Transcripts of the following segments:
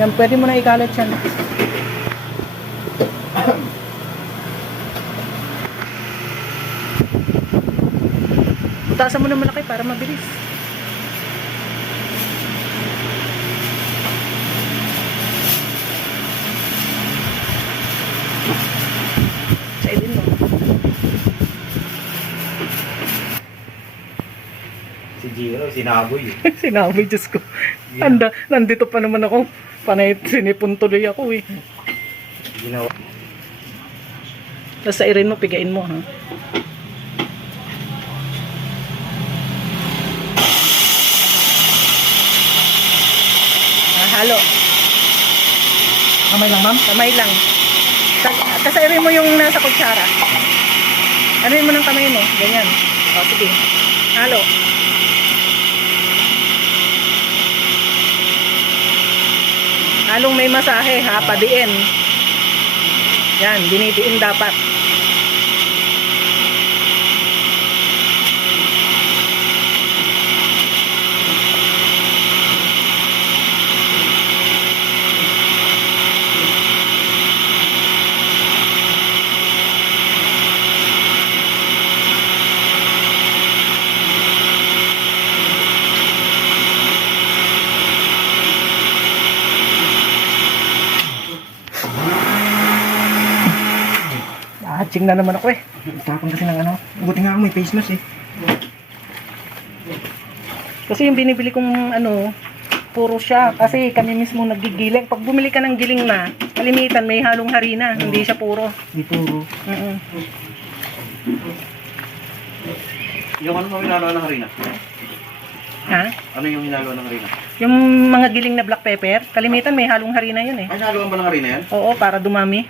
Yan, pwede mo na ikalat yan. Taasan mo na malaki para mabilis. Saidin mo. Si Giro, sinaboy. Sinabi, Diyos ko. Yeah. Nandito pa naman ako. Panay, sinipon tuloy ako eh. Ginawa. Tapos sairin mo, pigain mo ha. Halo. Kamay lang, ma'am? Kamay lang. Kasairin mo yung nasa kutsara. Anuin mo ng kamay mo. Ganyan. O, sige. Halo. Halong may masahe ha. Padiin. Yan. Dinidiin dapat. Hatching na naman ako eh. Tapang kasi ng ano. Buti nga ako may face mask eh. Kasi yung binibili kong ano, puro siya. Kasi kami mismo nagigiling. Pag bumili ka ng giling na, kalimitan may halong harina. Hindi siya puro. Hindi puro. Yung ano mo hinalo ng harina? Ha? Ano yung hinalo ng harina? Yung mga giling na black pepper, kalimitan may halong harina yun eh. Ay, hinaluan ba ng harina yan? Oo, para dumami.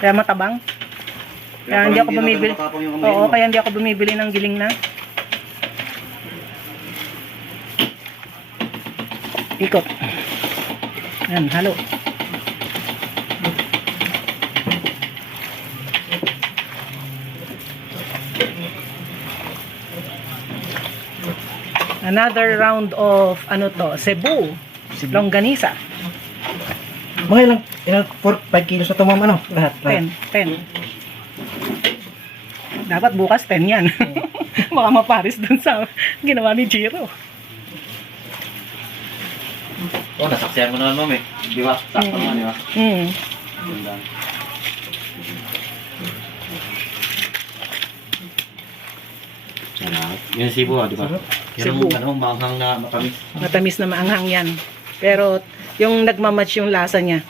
Kaya matabang. Kaya hindi ako bumibili. Oo, kaya hindi ako bumibili ng giling na. Ikot. Yan, halo. Another round of ano to, Cebu. Longganisa. Mga ilang 5 kilos na ito, ma'am, ano? Lahat. 10. Dapat bukas 10 yan. Baka maparis dun sa ginawa ni Jiro. Oh, nasaksiyan mo naman, ma'am eh. Di ba? Sakto naman, di ba? Ganda. Yung Cebu, di ba? Cebu. Yung ano, maanghang na matamis. Matamis na maanghang yan. Pero yung nagmamatch yung lasa niya.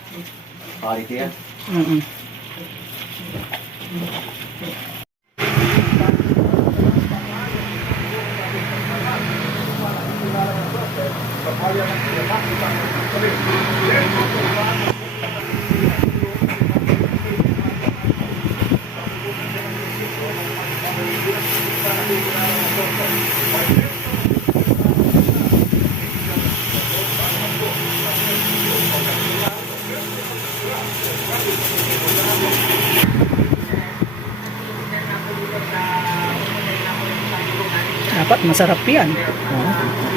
Quality yan. Dapat masarap yan. Oo.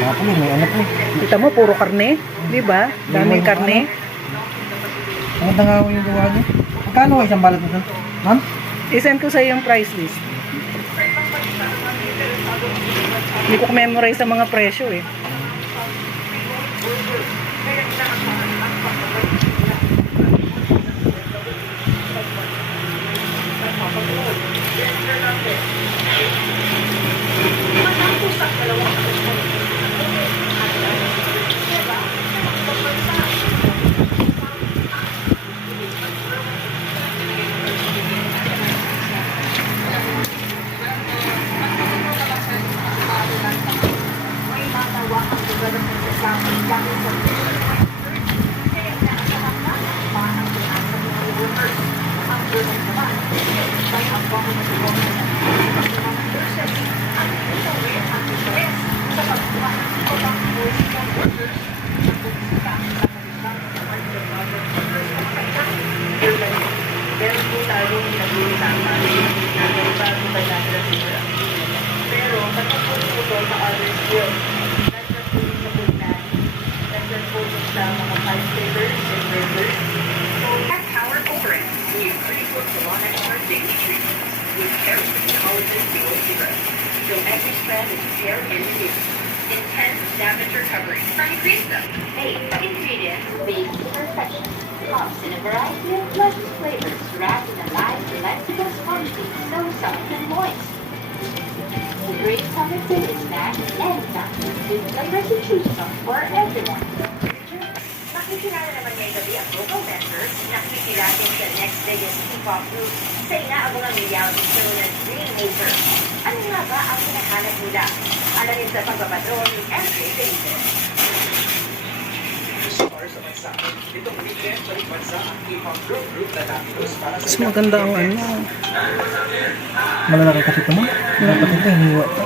Tapos may anak eh. Kita mo, puro karne. Di ba? Daming karne. Ang ganda nga ako yung gawa niya. Magkano nga isang balat nito? Ma'am? I-send ko sa iyo yung price list. Hindi ko memorize sa mga presyo eh. Meron po tayong nag-uusama bago pa natin sila. Pero matapos po ito sa other skills. Nandyan po yung sa pagnan. Nandyan po sa mga detail in review. Intense damage recovery from Greenzo. Made ingredients baked to perfection. Comes in a variety of luscious flavors wrapped in a light, flexible sponge cake so soft and moist. A great summer food snack anytime. With flavors to choose from for everyone. Nakikilala naman ngayong gabi ang local members na kikilatin sa next biggest K-pop group sa inaabangang reality show na Dreammaker. Ano nga ba ang hinahanap nila? Alamin sa pagpapadrol ni MJ David. Mas maganda ang ano. Malalaki kasi ito mo. Kapatid na, hiniwa pa.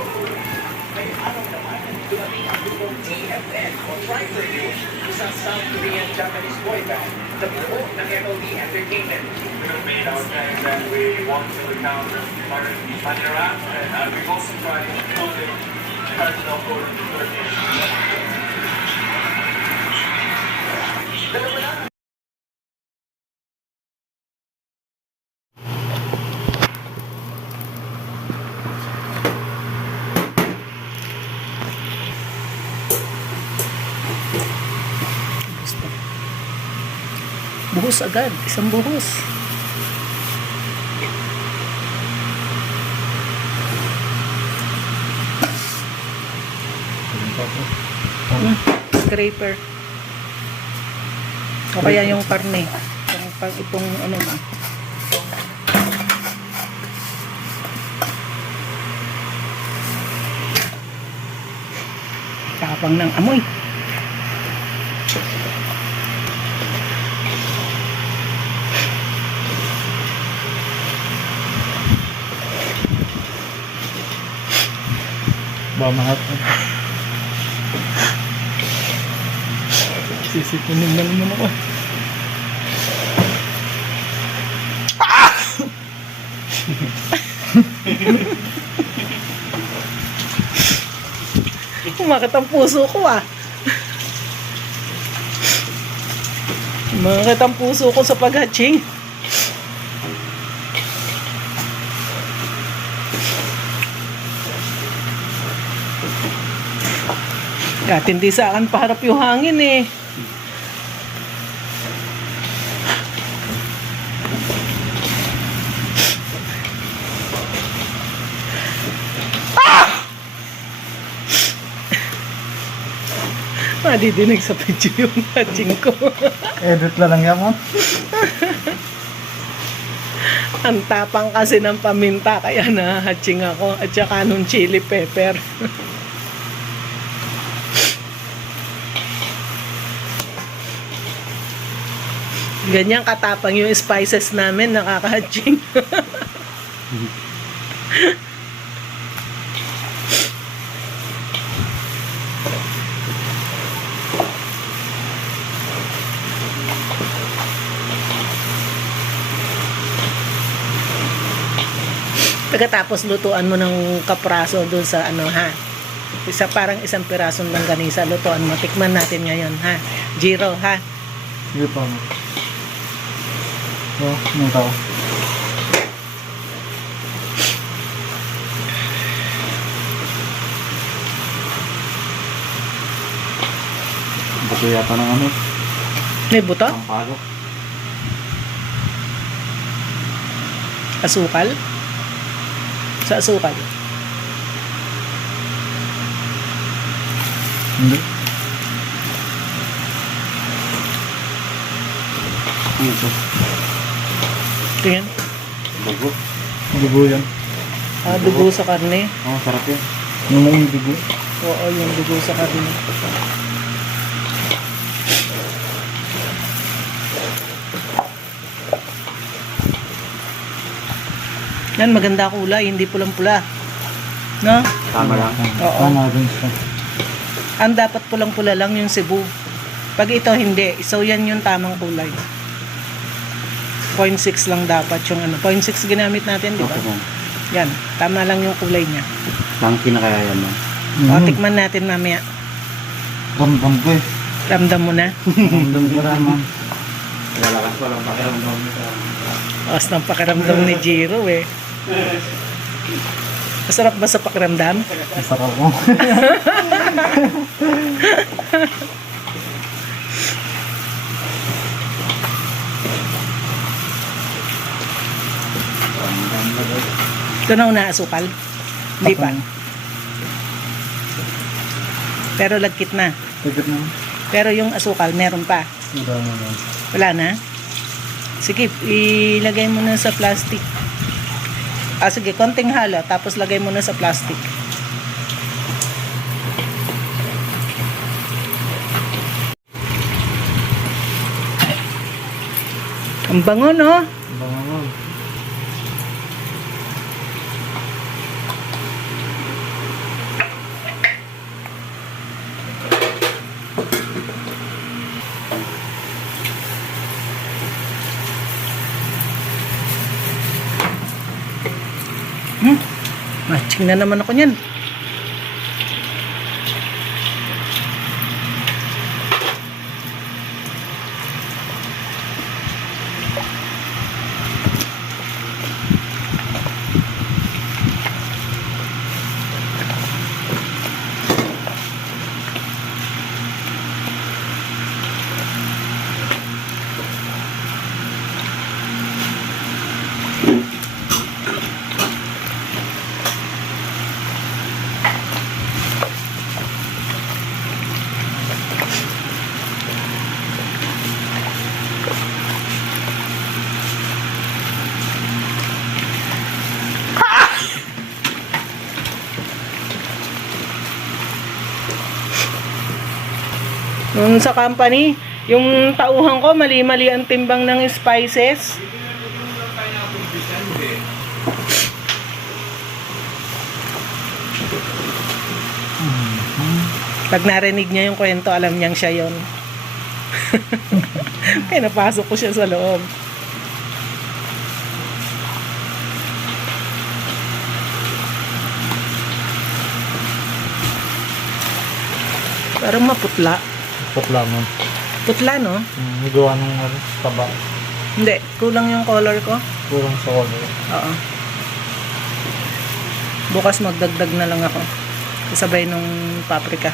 South Korean Japanese boy band, the buo ng MOD Entertainment. We have made our plans and we want to account for Manila, and we've also tried to build it personal for the 13th. Buhos agad, isang buhos. Scraper. O kaya yung karne. Itong ano ba. Tapang ng amoy. Ba, mahat. Sisipunin na naman ako. Umakit ang puso ko ah. Umakit ang puso ko sa paghatching. At hindi sa akin paharap yung hangin eh. Madidinig sa video yung hatching ko. Edit lang yan mo. Ang tapang kasi ng paminta kaya nahatching ako at saka nung chili pepper. Ganyan katapang yung spices namin, nakaka-hatching. Pagkatapos lutuan mo ng kapraso doon sa ano ha. Parang isang pirasong langganisa, lutuan mo. Tikman natin ngayon ha. Jiro ha. Hindi pa mo. Oh, nung tao. Buto yata ng ano? May buto? Ang palo. Asukal? Sa asukal? Hindi. Ano ito? Tingnan. Dugo. Dugo yan. Ah, dugo sa karne. Oh, sarap yan. Yung dugo. Oo, yung dugo sa karne. Yan, maganda kulay, hindi pulang-pula. No? Tama lang. Oo. Tama din siya. Ang dapat pulang-pula lang yung Cebu. Pag ito hindi, so yan yung tamang kulay. 0.6 lang dapat yung ano. 0.6 ginamit natin, di ba? Okay, ma'am. Yan, tama lang yung kulay niya. Tangki na kaya yan, ma'am. O, tikman natin mamaya. Ramdam ko eh. Ramdam mo na. Ramdam ko naman. Lalakas pa lang pakiramdam nito. Os ng pakiramdam ni Jiro eh. Masarap ba sa pakiramdam? Masarap mo. Ito na una asukal? Hindi pa. Pero lagkit na. Tigot na. Pero yung asukal, meron pa. Wala na lang. Wala na? Sige, ilagay mo na sa plastic. Sige, konting halo, tapos lagay mo na sa plastic. Ang bango, no? Bango mo. Matching na naman ako niyan. Nung sa company, yung tauhan ko, mali-mali ang timbang ng spices. Pag narinig niya yung kwento, alam niyang siya yun. Kaya napasok ko siya sa loob. Parang maputla. Putla mo. Putla, no? Gawa ng taba. Hindi, kulang yung color ko. Kurang sa color. Oo. Bukas magdagdag na lang ako. Kasabay nung paprika.